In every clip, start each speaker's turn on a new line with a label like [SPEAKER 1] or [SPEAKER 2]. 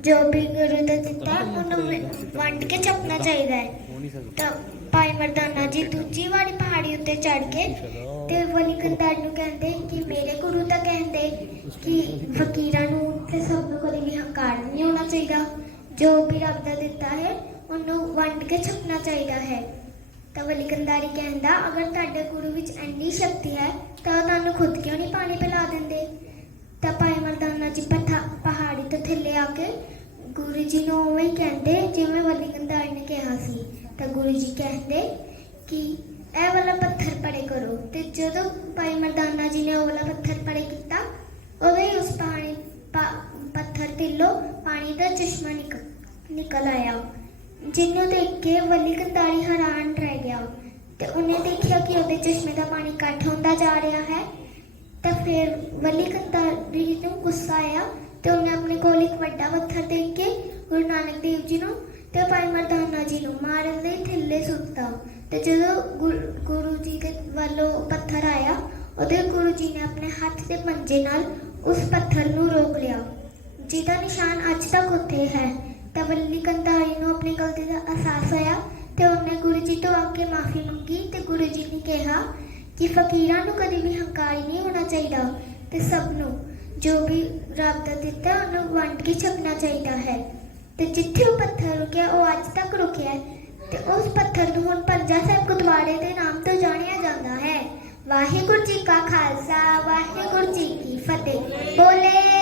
[SPEAKER 1] ਜੋ ਵੀ ਗੁਰੂ ਦਾ ਦਿੱਤਾ, ਉਹਨੂੰ ਵ- ਵੰਡ ਕੇ ਛਕਣਾ ਚਾਹੀਦਾ ਹੈ। ਤਾਂ ਭਾਈ ਮਰਦਾਨਾ ਜੀ ਦੂਜੀ ਵਾਲੀ ਪਹਾੜੀ ਉੱਤੇ ਚੜ ਕੇ ਤੇ ਵਲੀ ਨੂੰ ਕਹਿੰਦੇ ਕਿ ਮੇਰੇ ਗੁਰੂ ਤਾਂ ਕਹਿੰਦੇ ਕਿ ਫਕੀਰਾਂ ਨੂੰ ਤੇ ਸਭ ਨੂੰ ਕਦੇ ਵੀ ਹੰਕਾਰ ਨਹੀਂ ਹੋਣਾ ਚਾਹੀਦਾ। ਜੋ ਵੀ ਰੱਬ ਦਾ ਦਿੱਤਾ ਹੈ, ਉਹਨੂੰ ਵੰਡ ਕੇ ਛਕਣਾ ਚਾਹੀਦਾ ਹੈ। ਤਾਂ ਵਲੀਕੰਦਾਰੀ ਕਹਿੰਦਾ, ਅਗਰ ਤੁਹਾਡੇ ਗੁਰੂ ਵਿੱਚ ਇੰਨੀ ਸ਼ਕਤੀ ਹੈ, ਤਾਂ ਉਹ ਤੁਹਾਨੂੰ ਖੁਦ ਕਿਉਂ ਨਹੀਂ ਪਾਣੀ ਪਿਲਾ ਦਿੰਦੇ? ਤਾਂ ਭਾਈ ਮਰਦਾਨਾ ਜੀ ਪਠਾ ਗੁਰੂ ਜੀ ਨੂੰ ਉਵੇਂ ਹੀ ਕਹਿੰਦੇ ਜਿਵੇਂ ਵਲੀ ਕੰਦਾਰੀ ਨੇ ਕਿਹਾ ਸੀ ਤਾਂ ਗੁਰੂ ਜੀ ਕਹਿੰਦੇ ਕਿ ਇਹ ਵਾਲਾ ਪੱਥਰ ਪੜੇ ਕਰੋ ਤੇ ਜਦੋਂ ਭਾਈ ਮਰਦਾਨਾ ਜੀ ਨੇ ਉਹ ਵਾਲਾ ਪੱਥਰ ਪੜੇ ਕੀਤਾ ਉਦੋਂ ਹੀ ਉਸ ਪਾਣੀ ਪਾ- ਪੱਥਰ ਤਿੱਲੋ ਪਾਣੀ ਦਾ ਚਸ਼ਮਾ ਨਿਕ- ਨਿਕਲ ਆਇਆ ਜਿਹਨੂੰ ਦੇਖ ਕੇ ਵਲੀ ਕੰਦਾਰੀ ਹੈਰਾਨ ਰਹਿ ਗਿਆ ਤੇ ਉਹਨੇ ਦੇਖਿਆ ਕਿ ਉਹਦੇ ਚਸ਼ਮੇ ਦਾ ਪਾਣੀ ਘੱਟ ਹੁੰਦਾ ਜਾ ਰਿਹਾ ਹੈ ਤਾਂ ਫਿਰ ਵਲੀ ਕੰਦਾਰੀ ਨੂੰ ਗੁੱਸਾ ਆਇਆ ਤੇ ਉਹਨੇ ਆਪਣੇ ਕੋਲ ਇੱਕ ਵੱਡਾ ਪੱਥਰ ਦੇ ਕੇ ਗੁਰੂ ਨਾਨਕ ਦੇਵ ਜੀ ਨੂੰ ਤੇ ਭਾਈ ਮਰਦਾਨਾ ਜੀ ਨੂੰ ਮਾਰਨ ਲਈ ਥੱਲੇ ਸੁੱਟਤਾ ਤੇ ਜਦੋਂ ਗੁਰੂ ਜੀ ਦੇ ਵੱਲੋਂ ਪੱਥਰ ਆਇਆ, ਉਹਦੇ ਗੁਰੂ ਜੀ ਨੇ ਆਪਣੇ ਹੱਥ ਦੇ ਪੰਜੇ ਨਾਲ ਉਸ ਪੱਥਰ ਨੂੰ ਰੋਕ ਲਿਆ। ਜਿਹਦਾ ਨਿਸ਼ਾਨ ਅੱਜ ਤੱਕ ਉੱਥੇ ਹੈ। ਤਾਂ ਵੱਲੀ ਕੰਧਾਰੀ ਨੂੰ ਆਪਣੀ ਗਲਤੀ ਦਾ ਅਹਿਸਾਸ ਹੋਇਆ ਤੇ ਉਹਨੇ ਗੁਰੂ ਜੀ ਤੋਂ ਆ ਕੇ ਮਾਫੀ ਮੰਗੀ ਤੇ ਗੁਰੂ ਜੀ ਨੇ ਕਿਹਾ ਕਿ ਫਕੀਰਾਂ ਨੂੰ ਕਦੇ ਵੀ ਹੰਕਾਰੀ ਨਹੀਂ ਹੋਣਾ ਚਾਹੀਦਾ ਤੇ ਸਭ ਨੂੰ ਜੋ ਵੀ ਰੱਬ ਦਾ ਦਿੱਤਾ, ਉਹਨੂੰ ਵੰਡ ਕੇ ਛਕਣਾ ਚਾਹੀਦਾ ਹੈ। ਤੇ ਜਿੱਥੇ ਉਹ ਪੱਥਰ ਰੁਕਿਆ, ਉਹ ਅੱਜ ਤੱਕ ਰੁਕਿਆ ਹੈ। ਤੇ ਉਸ ਪੱਥਰ ਨੂੰ ਹੁਣ ਪੰਜਾ ਸਾਹਿਬ ਗੁਰਦੁਆਰੇ ਦੇ ਨਾਮ ਤੋਂ ਜਾਣਿਆ ਜਾਂਦਾ ਹੈ। ਵਾਹਿਗੁਰੂ ਜੀ ਕਾ ਖਾਲਸਾ, ਵਾਹਿਗੁਰੂ ਜੀ ਕੀ ਫਤਿਹ। ਬੋਲੇ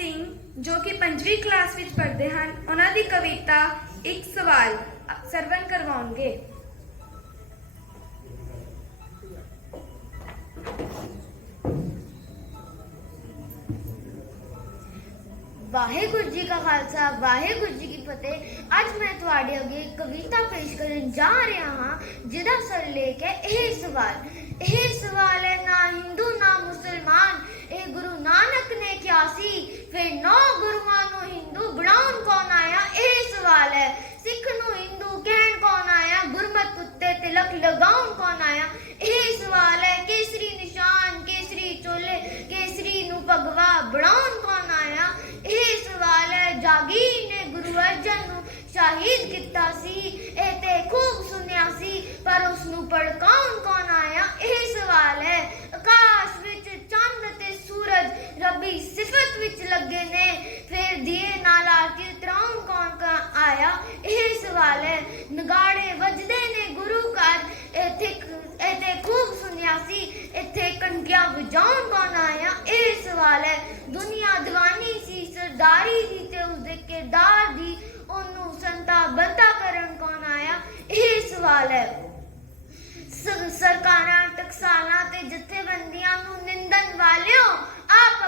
[SPEAKER 2] ਸਿੰਘ ਜੋ ਕਿ ਪੰਜਵੀਂ ਕਲਾਸ ਵਿੱਚ ਪੜ੍ਹਦੇ ਹਨ, ਉਹਨਾਂ ਦੀ ਕਵਿਤਾ ਇੱਕ ਸਵਾਲ ਸਰਵਨ ਕਰਵਾਉਣਗੇ।
[SPEAKER 3] ਵਾਹਿਗੁਰੂ ਜੀ ਕਾ ਖਾਲਸਾ, ਵਾਹਿਗੁਰੂ ਜੀ ਕੀ ਫਤਿਹ। ਅੱਜ ਮੈਂ ਤੁਹਾਡੇ ਅੱਗੇ ਕਵਿਤਾ ਪੇਸ਼ ਕਰਨ ਜਾ ਰਿਹਾ ਹਾਂ, ਜਿਹਦਾ ਸਰਲੇਖ ਹੈ, ਇਹ ਸਵਾਲ। ਇਹ ਸਵਾਲ ਹੈ, ਨਾ ਹਿੰਦੂ, ਨਾ ਮੁਸਲਮਾਨ। ਇਹ ਗੁਰੂ ਨਾਨਕ ਨੇ ਕਿਹਾ ਸੀ ਫਿਰ ਨੌ ਗੁਰੂਆਂ ਨੂੰ ਹਿੰਦੂ ਬਣਾਉਣ ਕੌਣ ਆਇਆ? ਇਹ ਸਵਾਲ ਹੈ। ਸਿੱਖ ਨੂੰ ਹਿੰਦੂ ਕਹਿਣ ਕੌਣ ਆਇਆ? ਗੁਰਮਤ ਉੱਤੇ ਤਿਲਕ ਲਗਾਉਣ ਕੌਣ ਆਇਆ? ਇਹ ਸਵਾਲ ਹੈ, ਕੇਸਰੀ ਨਿਸ਼ਾਨ, ਕੇਸਰੀ ਚੋਲੇ, ਕੇਸਰੀ ਨੂੰ ਭਗਵਾ ਬਣਾਉਣ ਕੌਣ ਆਇਆ? ਇਹ ਸਵਾਲ ਹੈ, ਜਾਗੀਰ ਨੇ ਗੁਰੂ ਅਰਜਨ ਨੂੰ ਸ਼ਹੀਦ ਕੀਤਾ ਸੀ, ਇਹ ਤੇ ਖੂਬ ਸੁਣਿਆ ਸੀ, ਪਰ ਉਸ ਨੂੰ ਭੜਕਾਉਣ ਕੌਣ ਆਇਆ ਇਹ ਸਵਾਲ ਹੈ ਆਕਾਸ਼ ਵਿੱਚ ਚੰਦ ਤੇ ਸੂਰਜ ਰੱਬੀ ਸਿਫਤ ਵਿੱਚ ਲੱਗੇ ਨੇ ਫਿਰ ਦੀਏ ਨਾਲ ਆ ਕੇ ਤਰਾਉਣ ਕੌਣ ਕੌਣ ਆਇਆ। ਇਹ ਸਵਾਲ ਹੈ ਨਗਾੜੇ ਵੱਜਦੇ ਨੇ ਗੁਰੂ ਘਰ। ਇੱਥੇ ਇੱਥੇ ਖੂਬ ਸੁਨਿਆ ਸੀ, ਇੱਥੇ ਕੰਗਿਆ ਵਜਾਉਣ ਕੌਣ ਆਇਆ? ਇਹ ਸਵਾਲ ਹੈ ਦੁਨੀਆ ਦੀਵਾਨੀ ਸੀ, ਸਰਦਾਰੀ ਦੀ ਤੇ ਉਸਦੇ ਕਿਰਦਾਰ ਦੀ। ਉਹਨੂੰ ਸੰਤਾ ਬੰਦਾ ਕਰਨ ਕੌਣ ਆਇਆ? ਇਹ ਸਵਾਲ ਹੈ ਸਰਕਾਰਾਂ, ਟਕਸਾਲਾਂ ਤੇ ਜਥੇਬੰਦੀਆਂ ਨੂੰ ਨਿੰਦਣ ਵਾਲਿਓ, ਆਪ